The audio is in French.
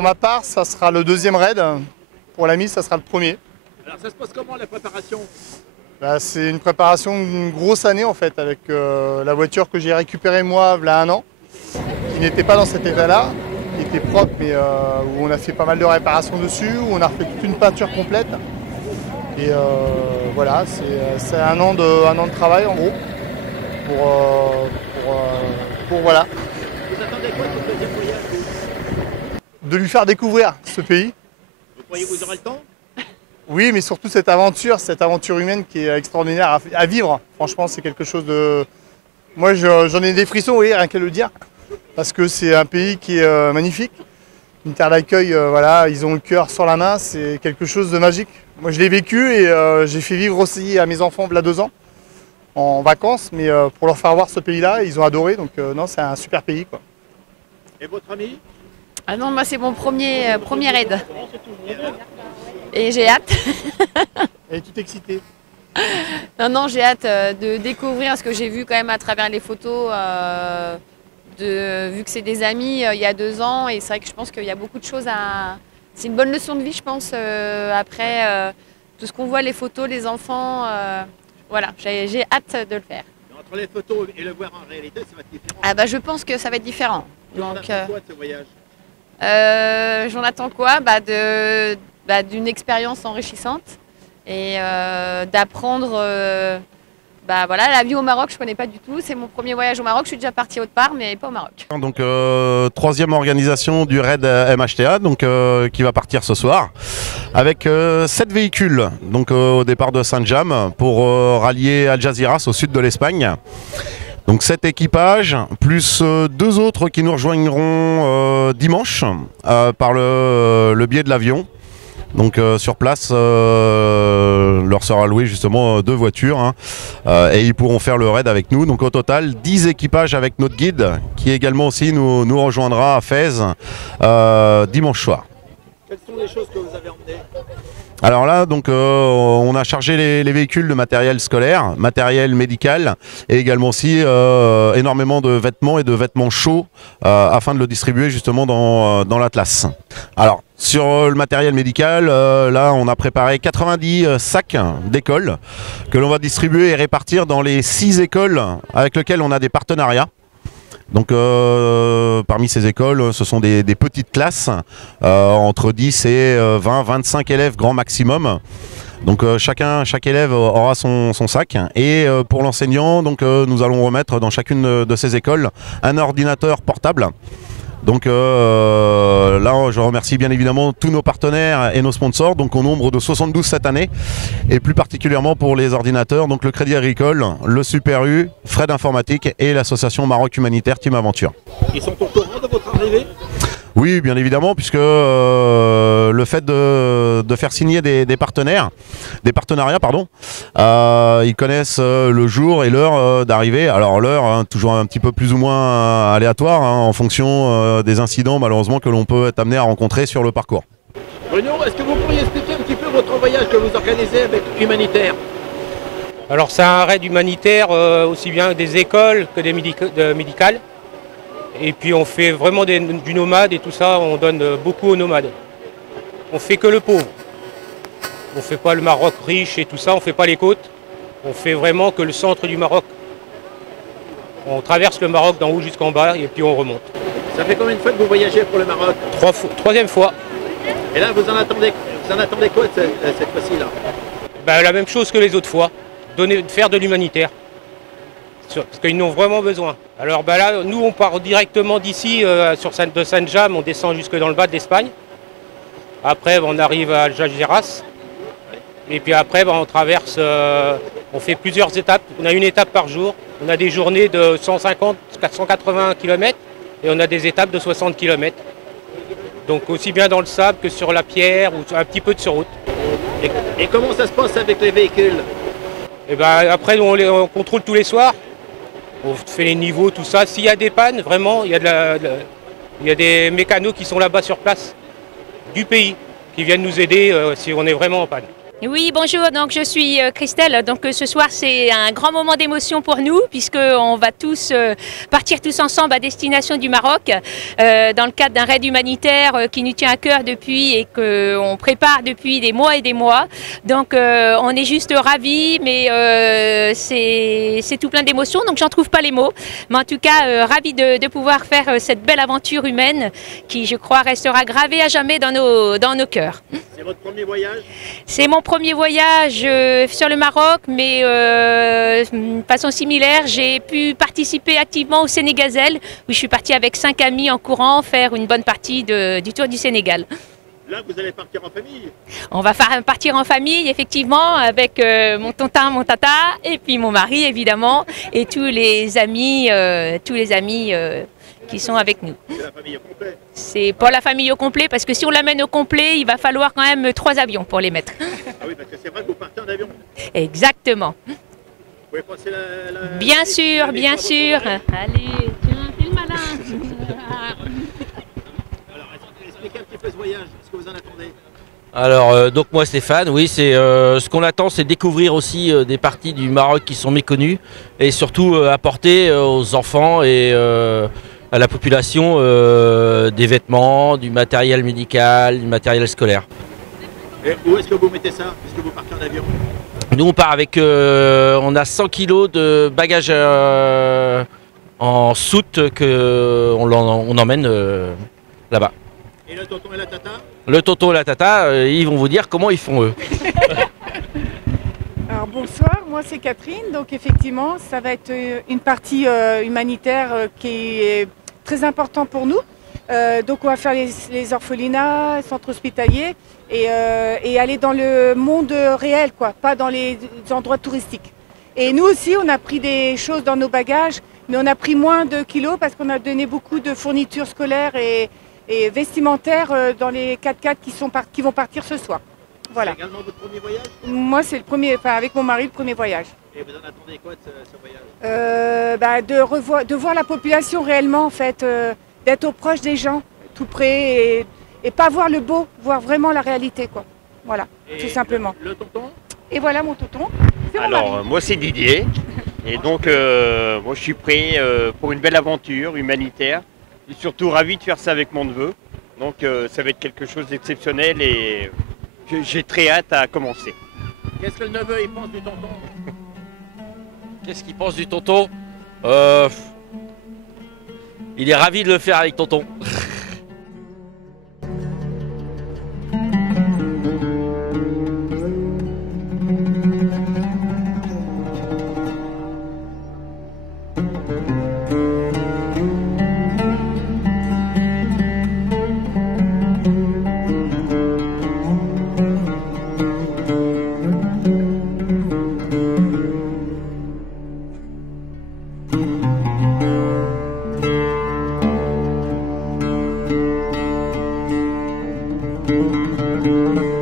Pour ma part, ça sera le deuxième raid. Pour l'ami, ça sera le premier. Alors ça se passe comment la préparation? C'est une préparation d'une grosse année en fait, avec la voiture que j'ai récupérée moi il y a 1 an, qui n'était pas dans cet état-là, qui était propre, mais où on a fait pas mal de réparations dessus, où on a refait toute une peinture complète. Et voilà, c'est un an de travail en gros, pour voilà. Vous attendez quoi pour le deuxième voyage? De lui faire découvrir ce pays. Vous croyez que vous aurez le temps? Oui, mais surtout cette aventure humaine qui est extraordinaire à vivre. Franchement, c'est quelque chose de... Moi, j'en ai des frissons, oui, rien qu'à le dire. Parce que c'est un pays qui est magnifique. Une terre d'accueil, voilà, ils ont le cœur sur la main, c'est quelque chose de magique. Moi, je l'ai vécu et j'ai fait vivre aussi à mes enfants, il y a 2 ans, en vacances. Mais pour leur faire voir ce pays-là, ils ont adoré. Donc non, c'est un super pays, quoi. Et votre ami? Ah non, moi c'est mon premier raid. Et j'ai hâte. Elle est toute excitée. Non, j'ai hâte de découvrir ce que j'ai vu quand même à travers les photos. Vu que c'est des amis il y a 2 ans, et c'est vrai que je pense qu'il y a beaucoup de choses à... C'est une bonne leçon de vie, je pense, après tout ce qu'on voit, les photos, les enfants. Voilà, j'ai hâte de le faire. Entre les photos et le voir en réalité, ça va être différent. Ah bah, je pense que ça va être différent. Donc, quoi de ce voyage? J'en attends quoi? D'une expérience enrichissante et d'apprendre. Voilà, la vie au Maroc, je ne connais pas du tout. C'est mon premier voyage au Maroc. Je suis déjà partie autre part, mais pas au Maroc. Donc, 3e organisation du raid MHTA, donc, qui va partir ce soir, avec 7 véhicules, donc au départ de Saint-Jam, pour rallier Algeciras au sud de l'Espagne. Donc 7 équipages, plus 2 autres qui nous rejoindront dimanche par le biais de l'avion. Donc sur place, leur sera loué justement 2 voitures, et ils pourront faire le raid avec nous. Donc au total, 10 équipages avec notre guide qui également aussi nous rejoindra à Fès dimanche soir. Quelles sont les choses que vous avez emmenées? Alors là, donc, on a chargé les véhicules de matériel scolaire, matériel médical, et également aussi énormément de vêtements et de vêtements chauds afin de le distribuer justement dans l'Atlas. Alors, sur le matériel médical, là, on a préparé 90 sacs d'école que l'on va distribuer et répartir dans les 6 écoles avec lesquelles on a des partenariats. Donc parmi ces écoles, ce sont des petites classes, entre 10 et 20, 25 élèves grand maximum. Donc chaque élève aura son sac, et pour l'enseignant, donc nous allons remettre dans chacune de ces écoles un ordinateur portable. Donc là, je remercie bien évidemment tous nos partenaires et nos sponsors, donc au nombre de 72 cette année, et plus particulièrement pour les ordinateurs, donc le Crédit Agricole, le Super U, Fred Informatique et l'association Maroc Humanitaire Team Aventure. Ils sont au courant de votre arrivée? Oui, bien évidemment, puisque le fait de faire signer des partenariats, ils connaissent le jour et l'heure d'arrivée. Alors l'heure, toujours un petit peu plus ou moins aléatoire, en fonction des incidents malheureusement que l'on peut être amené à rencontrer sur le parcours. Bruno, est-ce que vous pourriez expliquer un petit peu votre voyage que vous organisez avec Humanitaire? Alors c'est un raid humanitaire, aussi bien des écoles que des médicales. Et puis on fait vraiment du nomade et tout ça, on donne beaucoup aux nomades. On fait que le pauvre. On fait pas le Maroc riche et tout ça, on fait pas les côtes. On fait vraiment que le centre du Maroc. On traverse le Maroc d'en haut jusqu'en bas et puis on remonte. Ça fait combien de fois que vous voyagez pour le Maroc? 3e fois. Et là, vous en attendez quoi cette fois-ci là? La même chose que les autres fois, faire de l'humanitaire. Parce qu'ils en ont vraiment besoin. Alors là, nous on part directement d'ici, de Saint-Jam, on descend jusque dans le bas de l'Espagne. Après on arrive à Algeciras. Et puis après on traverse, on fait plusieurs étapes. On a une étape par jour. On a des journées de 150, 480 km et on a des étapes de 60 km. Donc aussi bien dans le sable que sur la pierre ou un petit peu de sur route. Et comment ça se passe avec les véhicules? Et après on contrôle tous les soirs. On fait les niveaux, tout ça. S'il y a des pannes, vraiment, il y a des mécanos qui sont là-bas sur place, du pays, qui viennent nous aider si on est vraiment en panne. Oui, bonjour, donc je suis Christelle. Donc ce soir c'est un grand moment d'émotion pour nous puisqu'on va tous partir tous ensemble à destination du Maroc dans le cadre d'un raid humanitaire qui nous tient à cœur depuis et qu'on prépare depuis des mois et des mois. Donc on est juste ravis, mais c'est tout plein d'émotions, donc j'en trouve pas les mots. Mais en tout cas, ravis de pouvoir faire cette belle aventure humaine qui, je crois, restera gravée à jamais dans nos cœurs. C'est votre premier voyage? C'est mon premier voyage sur le Maroc, mais de façon similaire, j'ai pu participer activement au Sénégazel, où je suis partie avec 5 amis en courant faire une bonne partie du Tour du Sénégal. Là, vous allez partir en famille? On va partir en famille, effectivement, avec mon tontin, mon tata, et puis mon mari, évidemment, et tous les amis qui sont avec nous. C'est la famille au complet? C'est pas la famille au complet, parce que si on l'amène au complet, il va falloir quand même 3 avions pour les mettre. Ah oui, parce que c'est vrai que vous partez en avion. Exactement. Vous pouvez passer la... Bien sûr, bien sûr. Allez, tiens, fais le malin. Alors, expliquez un petit peu ce voyage, ce que vous en attendez. Alors, donc moi Stéphane, oui, c'est ce qu'on attend, c'est découvrir aussi des parties du Maroc qui sont méconnues et surtout apporter aux enfants et à la population des vêtements, du matériel médical, du matériel scolaire. Et où est-ce que vous mettez ça, puisque vous partez en avion? Nous on part avec, on a 100 kilos de bagages en soute qu'on emmène là-bas. Et le tonton et la tata? Le tonton et la tata, ils vont vous dire comment ils font eux. Alors bonsoir, moi c'est Catherine, donc effectivement ça va être une partie humanitaire qui est très importante pour nous. Donc on va faire les orphelinats, les centres hospitaliers et aller dans le monde réel, quoi, pas dans les endroits touristiques. Et nous aussi on a pris des choses dans nos bagages, mais on a pris moins de kilos parce qu'on a donné beaucoup de fournitures scolaires et vestimentaires dans les 4x4 qui vont partir ce soir. Voilà. C'est également votre premier voyage? Moi c'est le premier, enfin avec mon mari, le premier voyage. Et vous en attendez quoi de ce voyage? De voir la population réellement en fait, d'être au proche des gens, tout près et pas voir le beau, voir vraiment la réalité quoi. Voilà, tout simplement. Le tonton? Et voilà mon tonton. Alors moi c'est Didier et donc moi je suis prêt pour une belle aventure humanitaire et surtout ravi de faire ça avec mon neveu. Donc ça va être quelque chose d'exceptionnel et j'ai très hâte à commencer. Qu'est-ce que le neveu il pense du tonton? Qu'est-ce qu'il pense du tonton? Il est ravi de le faire avec tonton. Thank you.